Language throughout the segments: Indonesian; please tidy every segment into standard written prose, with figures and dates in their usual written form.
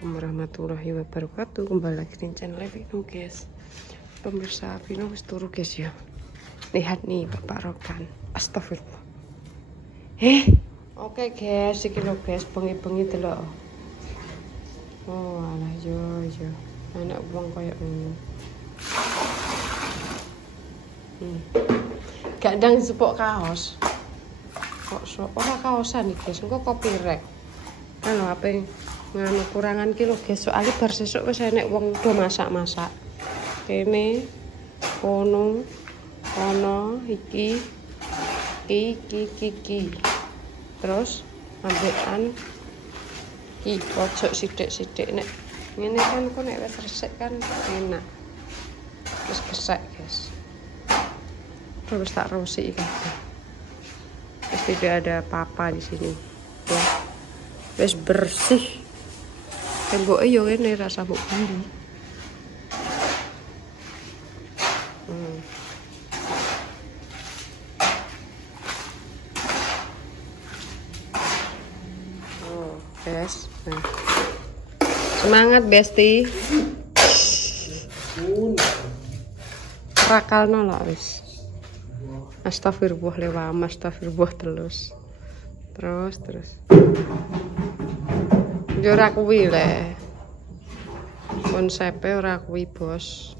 Assalamualaikum warahmatullahi wabarakatuh. Kembali lagi di channel Vino guys. Pemirsa, Vino wis turu guys ya. Lihat nih Bapak Rokan. Astagfirullah. Oke guys, iki lho guys, bengi-bengi delok. Oh alah yo. Anak wong koyo ngono. Gak ndang sepok kaos. Kok ora kaosan iki guys, engko copyright. Kan apa nganu kurangan kilo guys, soalnya bar sesuk wis enek wong do masak-masak. Kene kono iki. Terus ambekan iki pojok sithik-sithik nek ngene kan kok nek wis resik kan enak. Wis gesek guys. Terus tak rosik kabeh. Wis tidak ada apa-apa di sini. Ya. Wis bersih. Temboknya yo ngene rasa mbok biru. Oh, guys. Nah. Semangat Besti. Rakalno lah wis. Astagfirullah lewat, astagfirullah terus. Yo ora kuwi le. Konsepe ora kuwi, Bos.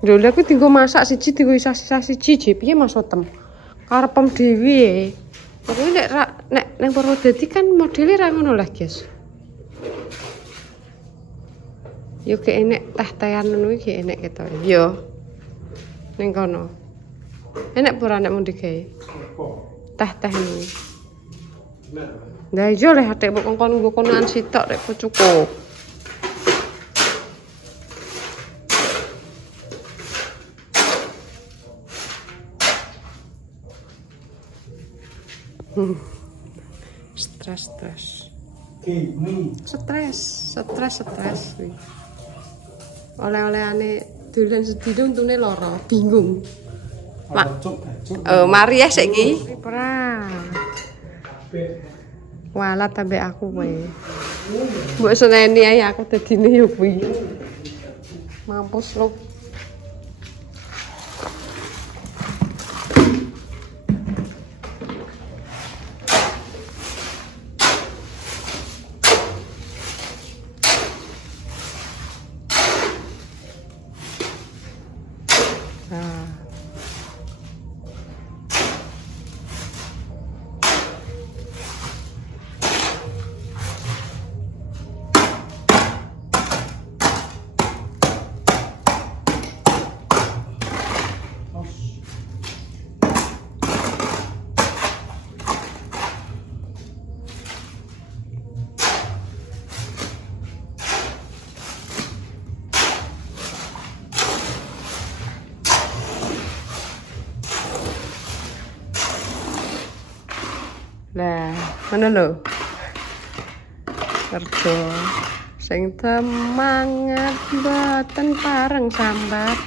Lho lha aku tinggo masak siji tinggo sisa siji piye maksudem? Karepem dhewe. Pokoke nek nang Purwodadi kan modele ra ngono lah, guys. Yo ge enek teh-tehan ngono iki enek ketok. Yo. Ning kono. Enek pura nek mundi gawe? Teh-teh niku. Lah iya leh atik mbok kongkon nggo konoan sitok rek cukup. Stres. Oleh-olehane dolen sedina untune lara, bingung. Mari ya saiki. Walat ambek aku kowe. Mbok seneni ae aku dadine yo kuwi. Mampus lu. Lah, mana lo? Kerja sing semangat mboten pareng sambat.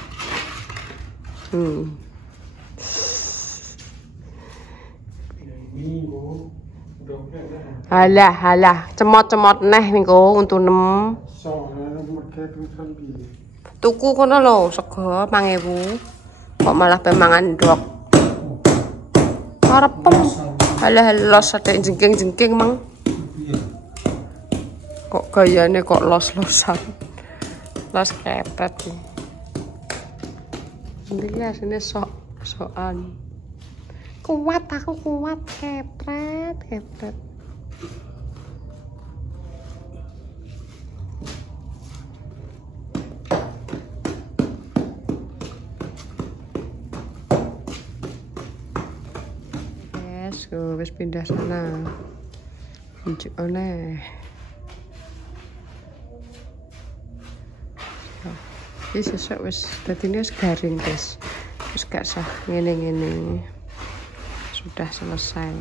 Halah, cemot-cemot neh niku untunem. Tuku kono lho, sego 5.000. Kok malah pemangan ndok. Karepem. Halah los ada jengking mang. Kok gayane kok los-losan. Los kepet. Iki asine sok-sokan. Kuat aku kuat kepret. Wis pindah sana. Unjuk oleh. Iki sesuk wis dadine wis garing, guys. Wis gak sah ngene-ngene. Sudah selesai.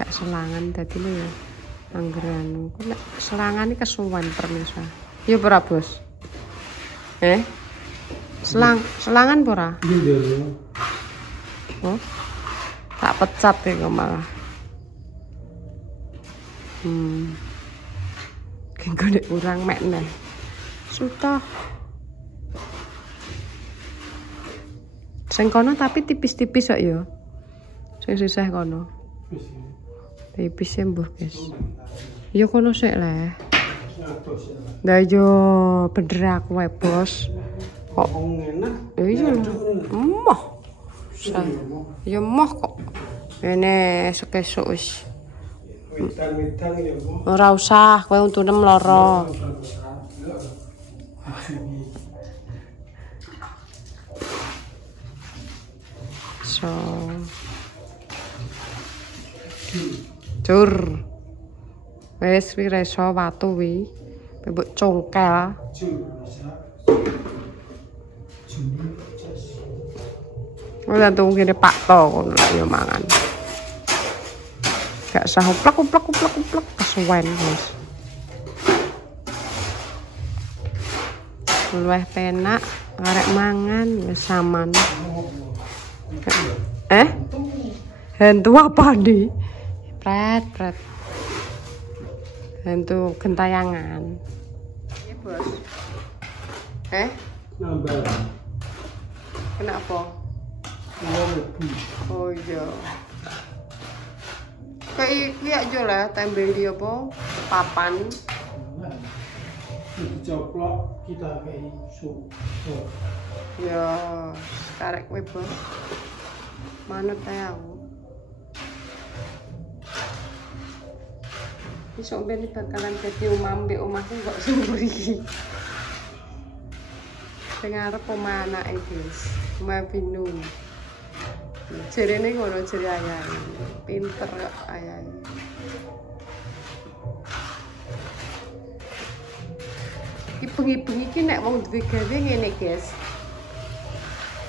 Gak selangan dadine ya. Anggeran, kok selangane kesuwen permisa. Ya ora, Bos. Selangan pora? Iya. Oh, tak pecat ya malah. Gede urang mek neh. Sutoh. Sing kono tapi tipis-tipis kok ya. Sing sisih kono. Tipis e mbuh, guys. Ya kono sik le. Lah yo bener aku wae, Bos. Kok enak. Iya lho. Emoh. Ya emoh kok. Ini sekesuk wis. Wedang ya, Bu. Ora usah, kowe untune mloro. So. Jur. Wis reso watu wi. Mbok congkel. Ora tunggu kene Pak To ngono ya mangan. Gak sah uplek kesuwen guys. Luwih penak arek mangan wis saman. Hantu apa di? Pret. Hantu gentayangan. Ini Bos. Nambah. Kenapa? Oh iya. Kayak iki aja lah tembel dia apa? Papan. Dicoplok kita kayak sup. Ya, karek kowe, Bos. Manut ae aku. Besok ben bakalan dadi omah mbek omahku kok sumburi. Sing arep omah anake, guys. Omah Binu. Jarene ngono jare ayah. Pinter kok ayah. Iki bengi-bengi iki nek wong duwe gawe ngene, guys.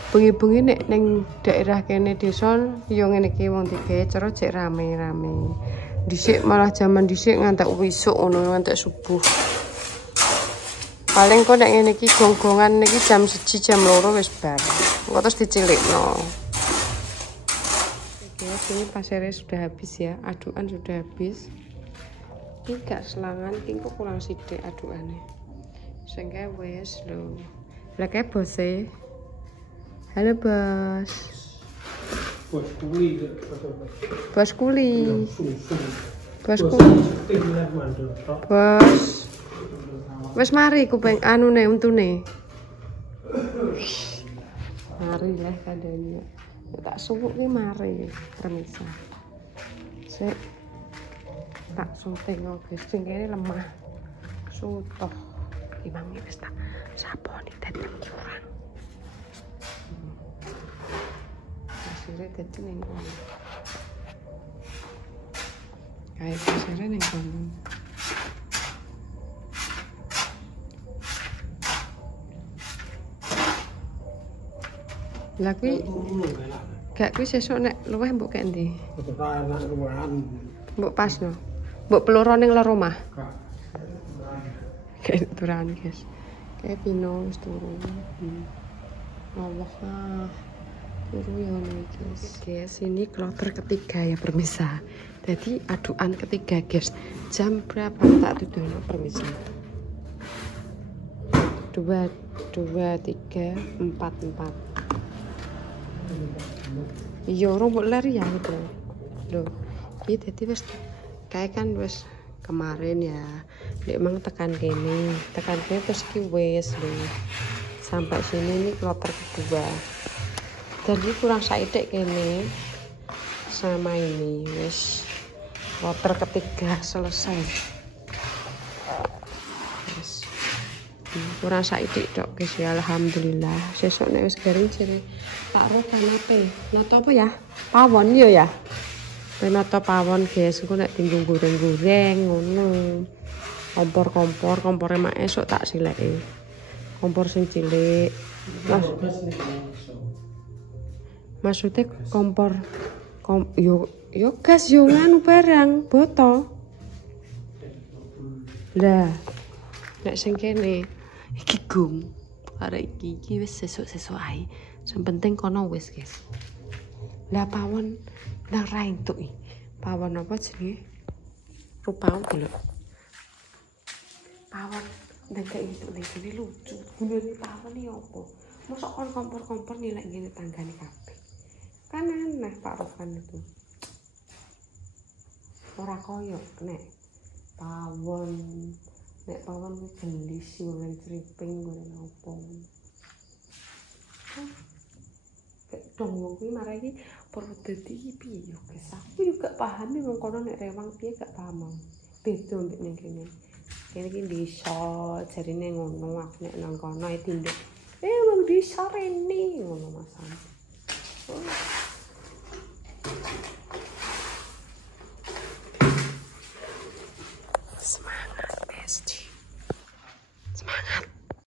Bengi-bengi nek ning daerah kene desa ya ngene iki wong digawe cara cek rame-rame. Dhisik malah zaman dhisik ngantek wisuk ngono ngantek subuh. Paling kok nek ngene iki gonggongan niki jam 1 jam 2 wis bar. Engko terus dicilikno. Ini pasirnya sudah habis ya, aduan sudah habis. Ini gak selangan, tingko kurang sidik aduannya. Sehingga wes lo. Lah kayak bos e. Halo bos. Bos kuli. Bos kuli. Bos kuli. Bos. Wes mari kuping anu ne untune. Mari lah kadangnya. Tak suwuk ki mari permisa. Sik tak sunting oke sing kene lemah. Sutoh. Imamnya wis tak saponi dadi kurang. Hasilnya dadi ning kono. Kayak hasilnya ning kono. Lah kuwi gak kuwi sesuk nek luweh mbok kek ndi? Mbok pasno. Mbok peloro ning lor omah. Kayak turan guys. Kayak Pino wis turu. Allah. Turu ya nih guys. Ini kloter ketiga ya permisa. Jadi aduan ketiga guys. Jam berapa tak tuduh permisa? 2, 3, 4. Iya orang buat lari ya itu loh ini tadi wes kayak kan wes kemarin ya dia emang tekan kene terus wes loh sampai sini ini kloter kedua jadi kurang saidik kene sama ini wes kloter ketiga selesai wes kurang saidik dok guys ya alhamdulillah sesuk nek wis garing jare tak ro kanape noto apa ya pawon yo ya noto pawon guys engko nek tinggung goreng-goreng ngono kompor mak esuk tak sileke kompor sing cilik maksudnya kompor yo gas yo nganu barang boto lah nek sing kene iki gum arek iki wis sesuk-sesuk ae. Sing penting kono wis, guys. Lah pawon nang ra entuk iki. Pawon apa jenenge? Rupaku delok. Pawon nang kaya entuk ning kene lucu. Gunane pawon iki opo? Mosok kon kompor-kompor nilai ngene tanggane kabeh. Kan aneh Pak Rokan itu. Ora koyo nek pawon kuwi gelis goreng triping goreng opo. Kayak dong wong kuwi marah iki Purwodadi piye yo guys. Aku juga paham wong kono nek rewang piye gak paham. Beda mbek ning kene. Kene iki desa jarine ngono aku nek nang kono tinduk. Wong desa rene ngono Mas.